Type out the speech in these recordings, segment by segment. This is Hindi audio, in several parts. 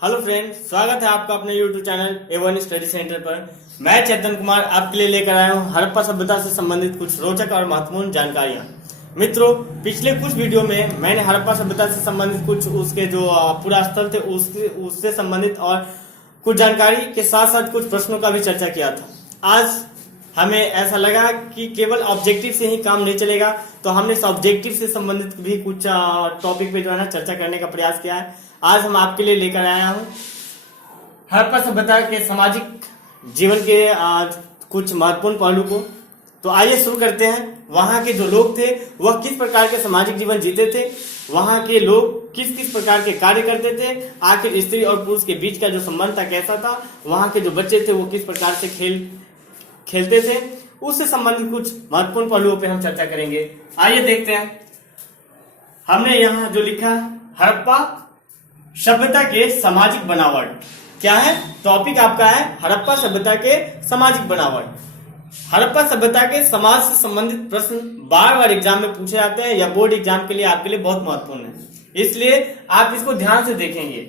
हेलो फ्रेंड, स्वागत है आपका अपने YouTube channel A1 study centre पर। मैं चेतन कुमार आपके लिए लेकर आया हूं हड़प्पा सभ्यता से संबंधित कुछ रोचक और महत्वपूर्ण जानकारियां। मित्रों, पिछले कुछ वीडियो में मैंने हड़प्पा सभ्यता से संबंधित कुछ उसके जो पूरा स्थल थे उससे संबंधित और कुछ जानकारी के साथ साथ कुछ प्रश्नों का भी चर्चा किया था। आज हमें ऐसा लगा कि केवल ऑब्जेक्टिव से ही काम नहीं चलेगा, तो हमने इस ऑब्जेक्टिव से संबंधित भी कुछ टॉपिक पे जो है ना चर्चा करने का प्रयास किया है। आज हम आपके लिए लेकर आया हूं हड़प्पा सभ्यता के सामाजिक जीवन के कुछ महत्वपूर्ण पहलू को। तो आइए शुरू करते हैं। वहां के जो लोग थे वह किस प्रकार के सामाजिक जीवन जीते थे, वहां के लोग किस किस प्रकार के कार्य करते थे, आखिर स्त्री और पुरुष के बीच का जो संबंध था कैसा था, वहां के जो बच्चे थे वो किस प्रकार से खेलते थे, उससे संबंधित कुछ महत्वपूर्ण पहलुओं पे हम चर्चा करेंगे। आइए देखते हैं। हमने यहाँ जो लिखा हड़प्पा सभ्यता के सामाजिक बनावट, क्या है टॉपिक आपका है हड़प्पा सभ्यता के सामाजिक बनावट। हड़प्पा सभ्यता के समाज से संबंधित प्रश्न बार बार एग्जाम में पूछे जाते हैं या बोर्ड एग्जाम के लिए आपके लिए बहुत महत्वपूर्ण है, इसलिए आप इसको ध्यान से देखेंगे।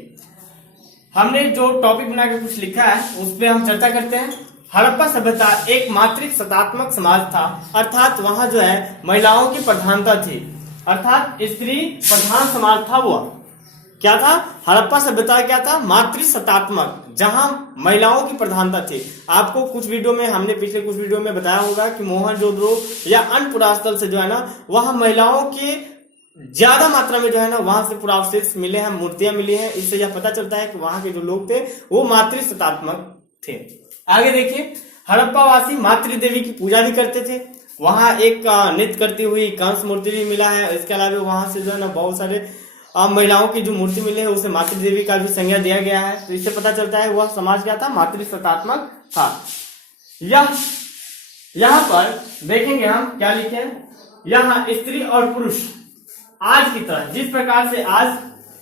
हमने जो टॉपिक बना के कुछ लिखा है उस पर हम चर्चा करते हैं। हड़प्पा सभ्यता एक मातृक सत्तात्मक समाज था, अर्थात वहां जो है महिलाओं की प्रधानता थी, अर्थात स्त्री प्रधान समाज था। वो क्या था? हड़प्पा सभ्यता क्या था? मातृ सत्तात्मक, जहां महिलाओं की प्रधानता थी। आपको कुछ वीडियो में हमने पिछले कुछ वीडियो में बताया होगा कि मोहनजोदड़ो या अन्य पुरास्थल से जो है ना वहां महिलाओं के ज्यादा मात्रा में जो है ना वहां से पुरावशेष मिले हैं, मूर्तियां मिली हैं। इससे यह पता चलता है कि वहां के जो लोग थे वो मातृ सत्तात्मक थे। आगे देखिए, हड़प्पावासी मातृ देवी की पूजा भी करते थे। वहां एक नृत्य करती हुई कंस मूर्ति भी मिला है। इसके अलावा वहां से जो है ना बहुत सारे महिलाओं की जो मूर्ति मिले है उसे मातृ देवी का भी संज्ञा दिया गया है। तो इससे पता चलता है वह समाज क्या था? मातृ सत्तात्मक था। यहाँ पर देखेंगे हम क्या लिखे हैं। यहाँ स्त्री और पुरुष आज की तरह जिस प्रकार से आज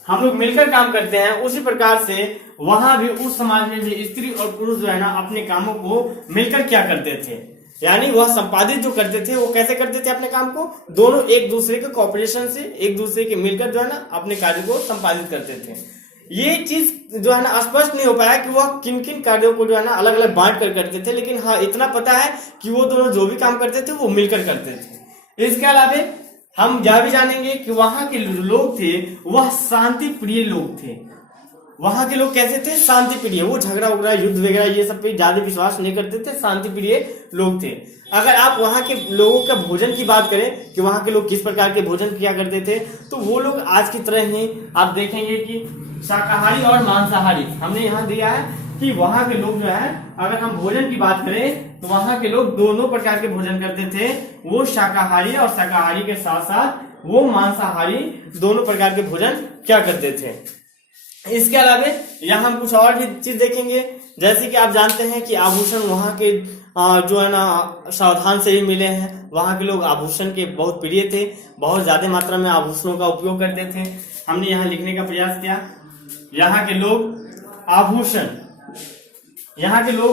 हम लोग मिलकर काम करते हैं उसी प्रकार से वहां भी उस समाज में भी स्त्री और पुरुष जो है ना अपने कामों को मिलकर क्या करते थे, यानी वह संपादित जो करते थे वो कैसे करते थे अपने काम को? दोनों एक दूसरे के कॉपरेशन से एक दूसरे के मिलकर जो है ना अपने कार्य को संपादित करते थे। ये चीज जो है ना स्पष्ट नहीं हो पाया कि वह किन किन कार्यों को जो है ना अलग अलग बांट कर करते थे, लेकिन हाँ इतना पता है कि वो दोनों जो भी काम करते थे वो मिलकर करते थे। इसके अलावा हम यह भी जानेंगे कि वहां के लोग थे वह शांति प्रिय लोग थे। वहां के लोग कैसे थे? शांति प्रिय। वो झगड़ा उगड़ा युद्ध वगैरह ये सब पे ज्यादा विश्वास नहीं करते थे, शांति प्रिय लोग थे। अगर आप वहां के लोगों का भोजन की बात करें कि वहां के लोग किस प्रकार के भोजन किया करते थे, तो वो लोग आज की तरह ही आप देखेंगे कि शाकाहारी और मांसाहारी हमने यहाँ दिया है कि वहां के लोग जो है अगर हम भोजन की बात करें तो वहां के लोग दोनों प्रकार के भोजन करते थे। वो शाकाहारी और शाकाहारी के साथ साथ वो मांसाहारी दोनों प्रकार के भोजन क्या करते थे। इसके अलावा यहाँ हम कुछ और भी चीज देखेंगे, जैसे कि आप जानते हैं कि आभूषण वहां के जो है ना सावधान से ही मिले हैं। वहां के लोग आभूषण के बहुत प्रिय थे, बहुत ज्यादा मात्रा में आभूषणों का उपयोग करते थे। हमने यहाँ लिखने का प्रयास किया, यहाँ के लोगों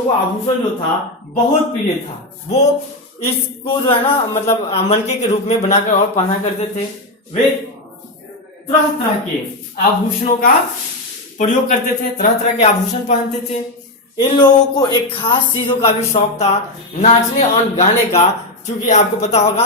को आभूषण जो था बहुत प्रिय था। वो इसको जो है ना मतलब मनके के रूप में बनाकर और पहना करते थे। वे तरह तरह के आभूषणों का प्रयोग करते थे, तरह तरह के आभूषण पहनते थे। इन लोगों को एक खास चीजों का भी शौक था, नाचने और गाने का। क्योंकि आपको पता होगा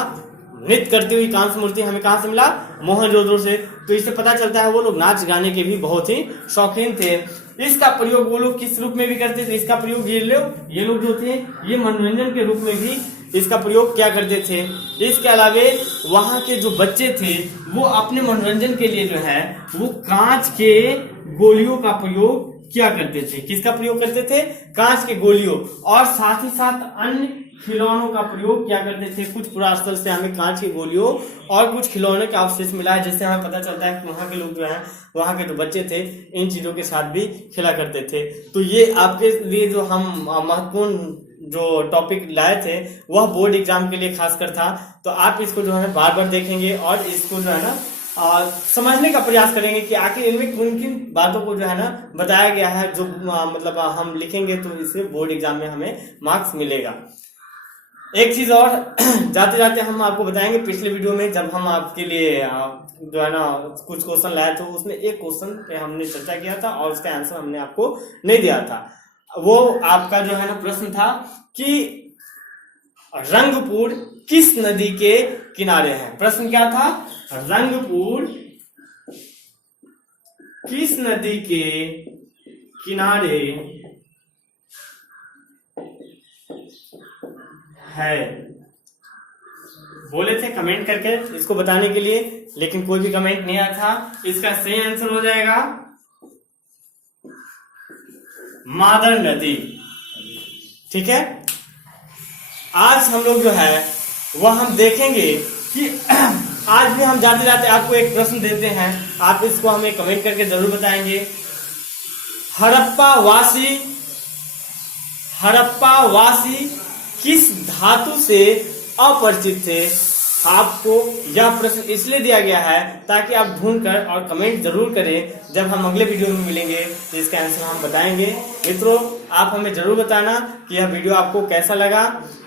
नृत्य करती हुई कांस्य मूर्ति हमें कहां से मिला? मोहनजोदड़ो से। तो इससे पता चलता है वो लोग नाच गाने के भी बहुत ही शौकीन थे। इसका प्रयोग वो लोग किस रूप में भी करते थे? इसका प्रयोग ये लोग जो थे ये मनोरंजन के रूप में भी इसका प्रयोग क्या करते थे। इसके अलावा वहां के जो बच्चे थे वो अपने मनोरंजन के लिए जो है वो कांच के गोलियों का प्रयोग क्या करते थे? किसका प्रयोग करते थे? कांच के गोलियों, और साथ ही साथ अन्य खिलौनों का प्रयोग क्या करते थे। कुछ पुरास्थल से हमें कांच की गोलियों और कुछ खिलौने का अवशेष मिला है, जिससे हमें पता चलता है कि वहां के लोग जो है वहां के जो बच्चे थे इन चीजों के साथ भी खेला करते थे। तो ये आपके लिए जो हम महत्वपूर्ण जो टॉपिक लाए थे वह बोर्ड एग्जाम के लिए खासकर था। तो आप इसको जो है बार बार देखेंगे और इसको जो है ना समझने का प्रयास करेंगे कि आखिर इनमें किन किन बातों को जो है ना बताया गया है, जो मतलब हम लिखेंगे तो इससे बोर्ड एग्जाम में हमें मार्क्स मिलेगा। एक चीज और जाते जाते हम आपको बताएंगे, पिछले वीडियो में जब हम आपके लिए जो है ना कुछ क्वेश्चन लाए थे, उसमें एक क्वेश्चन पे हमने चर्चा किया था और उसका आंसर हमने आपको नहीं दिया था। वो आपका जो है ना प्रश्न था कि रंगपुर किस नदी के किनारे है। प्रश्न क्या था? रंगपुर किस नदी के किनारे है। बोले थे कमेंट करके इसको बताने के लिए, लेकिन कोई भी कमेंट नहीं आया था। इसका सही आंसर हो जाएगा मादर नदी। ठीक है, आज हम लोग जो है वह हम देखेंगे कि आज भी हम जाते जाते आपको एक प्रश्न देते हैं, आप इसको हमें कमेंट करके जरूर बताएंगे। हड़प्पा वासी किस धातु से अपरिचित थे। आपको यह प्रश्न इसलिए दिया गया है ताकि आप ढूंढ कर और कमेंट जरूर करें। जब हम अगले वीडियो में मिलेंगे तो इसका आंसर हम बताएंगे। मित्रों, आप हमें जरूर बताना कि यह वीडियो आपको कैसा लगा।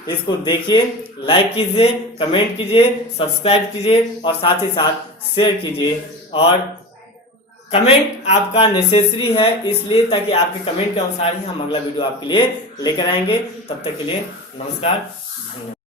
इसको देखिए, लाइक कीजिए, कमेंट कीजिए, सब्सक्राइब कीजिए और साथ ही साथ शेयर कीजिए। और कमेंट आपका नेसेसरी है, इसलिए ताकि आपके कमेंट के अनुसार ही हम अगला वीडियो आपके लिए लेकर आएंगे। तब तक के लिए नमस्कार, धन्यवाद।